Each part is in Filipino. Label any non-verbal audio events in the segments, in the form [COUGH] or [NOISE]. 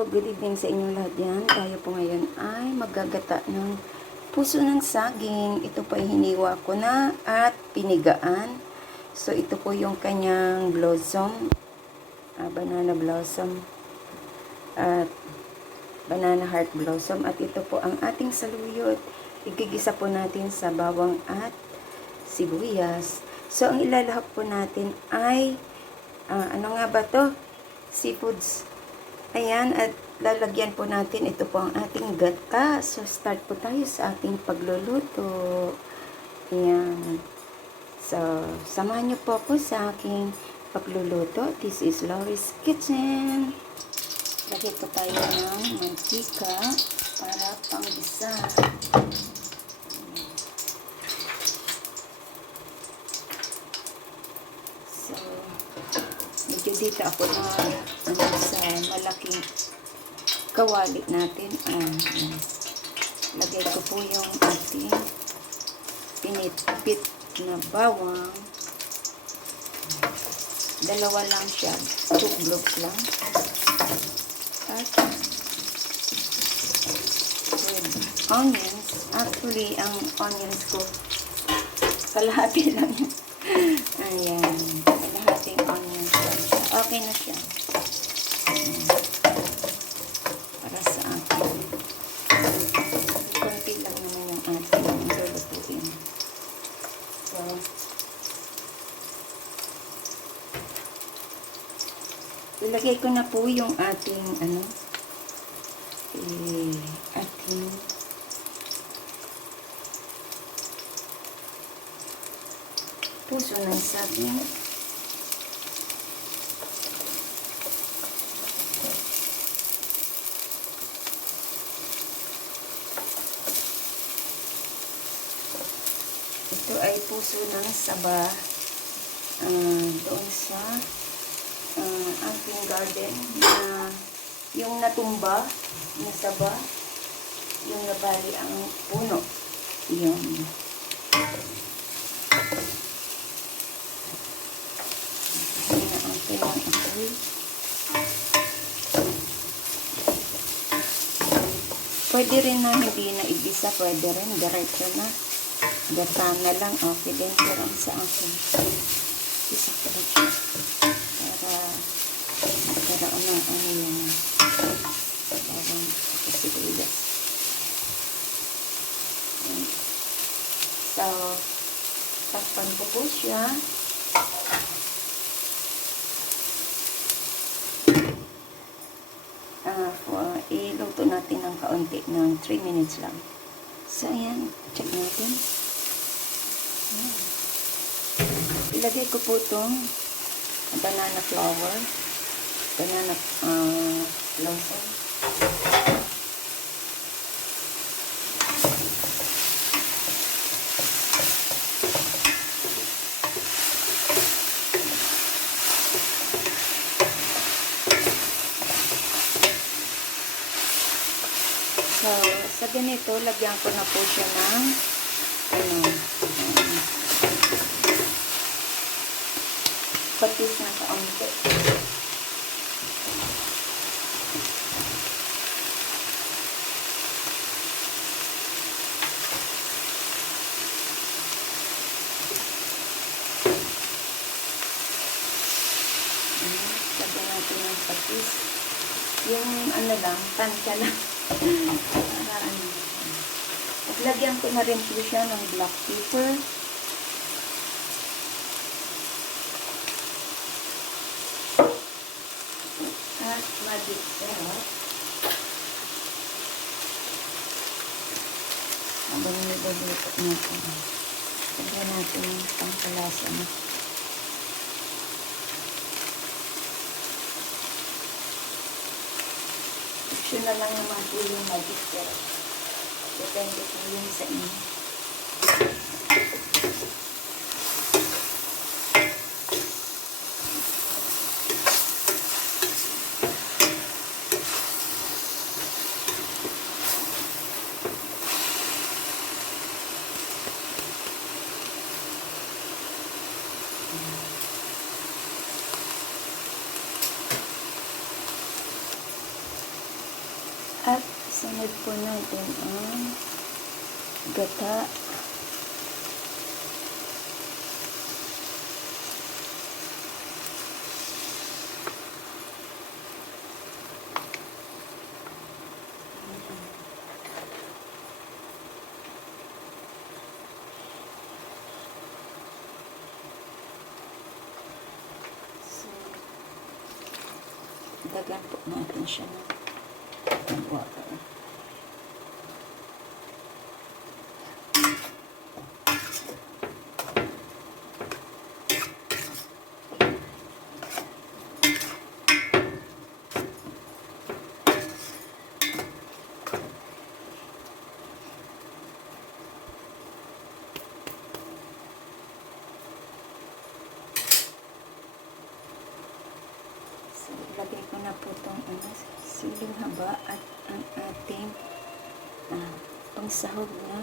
Good evening sa inyong lahat yan. Tayo po ngayon ay magagata ng puso ng saging. Ito po ay hiniwa ko na at pinigaan. So, ito po yung kanyang blossom. ah, banana blossom. At banana heart blossom. At ito po ang ating saluyot. Igigisa po natin sa bawang at sibuyas. So, ang ilalahap po natin ay, ah, ano nga ba to? Seafoods. Ayan, at lalagyan po natin, ito po ang ating gata. So, start po tayo sa ating pagluluto. Ayan. So, samahan niyo po ako sa aking pagluluto. This is Laurie's Kitchen. Lagyan po tayo ng mantika para panggisa. So, medyo dito ako na ano, sa malaking kawali natin. Ah, ah. lagay ko po yung ating pinitpit na bawang. Dalawa lang siya. Two globes lang. At onions. Actually, ang onions ko kalahati [LAUGHS] lang yan. Ayan. Kalahating onions. Okay na siya. Ayan. Para sa akin. Konti lang naman yung ating lulutuin. So, ilagay ko na po yung ating ano eh, ating puso ng saging. Ito ay puso ng saba ah, doon sa uh, garden na yung natumba na saba yung nabali ang puno. Yun. Apoy. Pwede rin na hindi na igisa, pwede rin diretso na. Gata na lang, okay din pero sa akin. Isa ko rin siya. Para magkaroon ng ano yung parang sibuyas. Ayan. So, takpan ko siya. Ah, for, iluto natin ng kaunti ng 3 minutes lang. So, ayan. Check natin. Ayan. Ilagay ko po itong banana flour. Banana uh, blossom. So, sa ganito, lagyan ko na po siya ng ano, patis na kaunti. Ayan, Lagyan natin ng patis. Yung ano lang, tansya lang. [LAUGHS] Lagyan ko na rin po siya ng black pepper. At magic syrup. Habang niluluto natin. Lagyan natin yung pangkalasa na. Optional lang naman po yung magic syrup. Depende po yun sa inyo. At sunod po natin ang gata. Dagan po natin siya ng Right. Pangsahog na.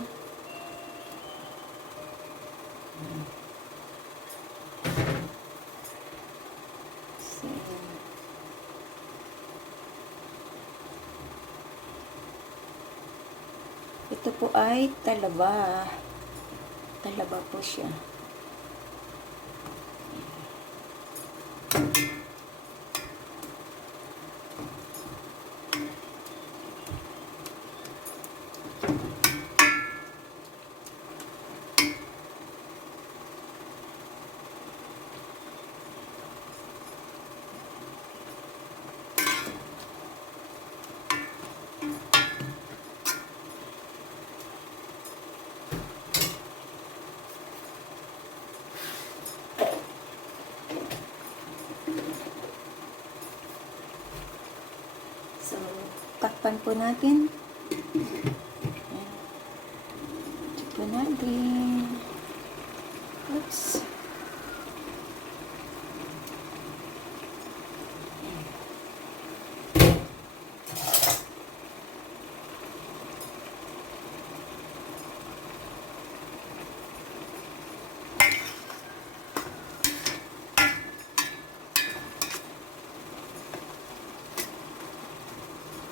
Ito po ay talaba. Talaba po siya. So, takpan po natin. Ayan. Takpan natin. Oops.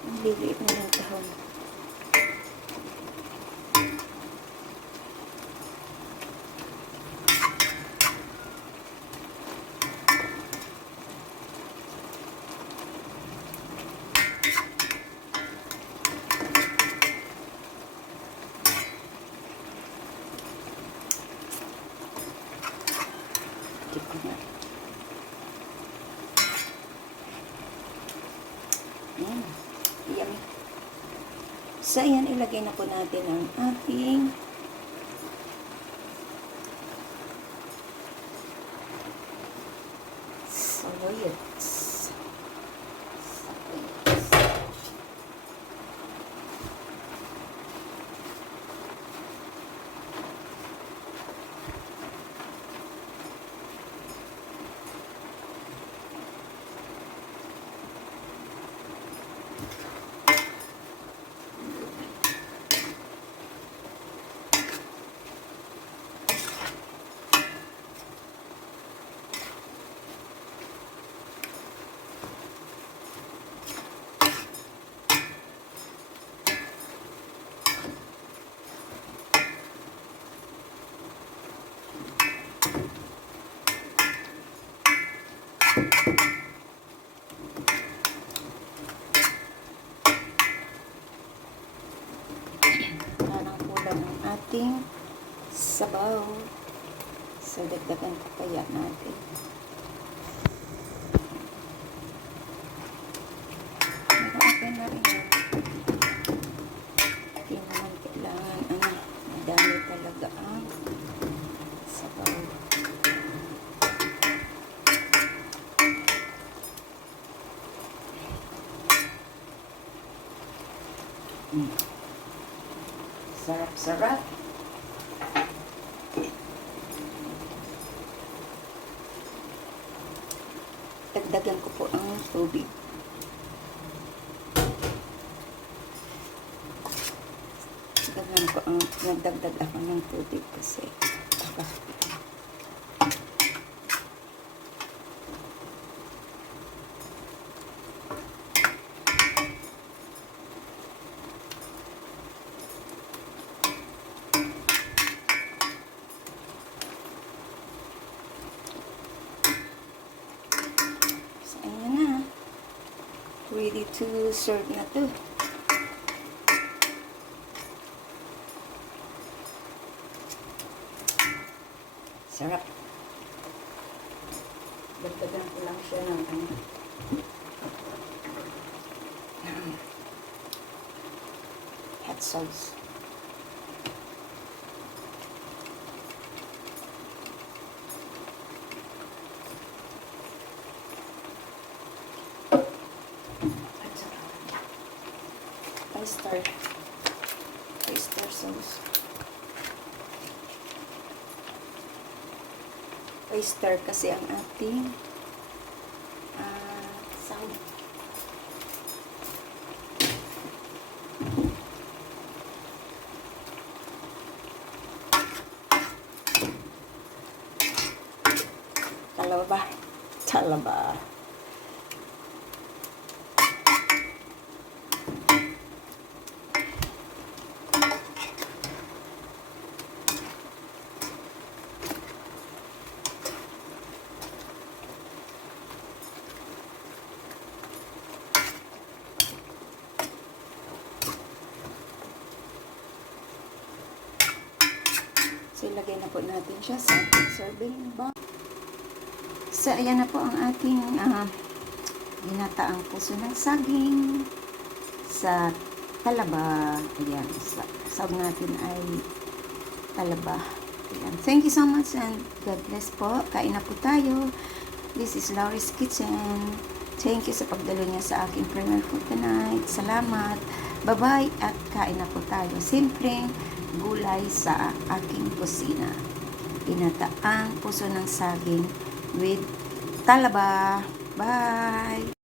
Ang liliit na ng tahon. Hindi ko na. Ayan. Yummy. So, ayan, ilagay na po natin ang ating soyets. Parang kulang ang ating sabaw. So, dagdagan ko kaya natin. Pero okay na rin yun. Hindi naman kailangan, ano, madami talaga ang sabaw. Mm. Sarap-sarap. Dagdagan ko po ang tubig. Dagdagan ko ang nagdagdag ako ng tubig kasi baka to serve na to. Sarap. Dagdagan ko lang siya ng ano. hot sauce. At saka, oyster. Oyster sauce. Oyster kasi ang ating ah sahog. Dalawa ba? [LAUGHS] Dalawa. So, ilagay na po natin siya sa serving box. So, ayan na po ang ating ah, ginataang puso ng saging sa talaba. Ayan, sa sab natin ay talaba. Ayan. Thank you so much and God bless po. Kain na po tayo. This is Laurie's Kitchen. Thank you sa pagdalo niya sa aking premier food tonight. Salamat. Bye-bye at kain na po tayo. Simpleng gulay sa aking kusina. Pinataang puso ng saging with talaba. Bye!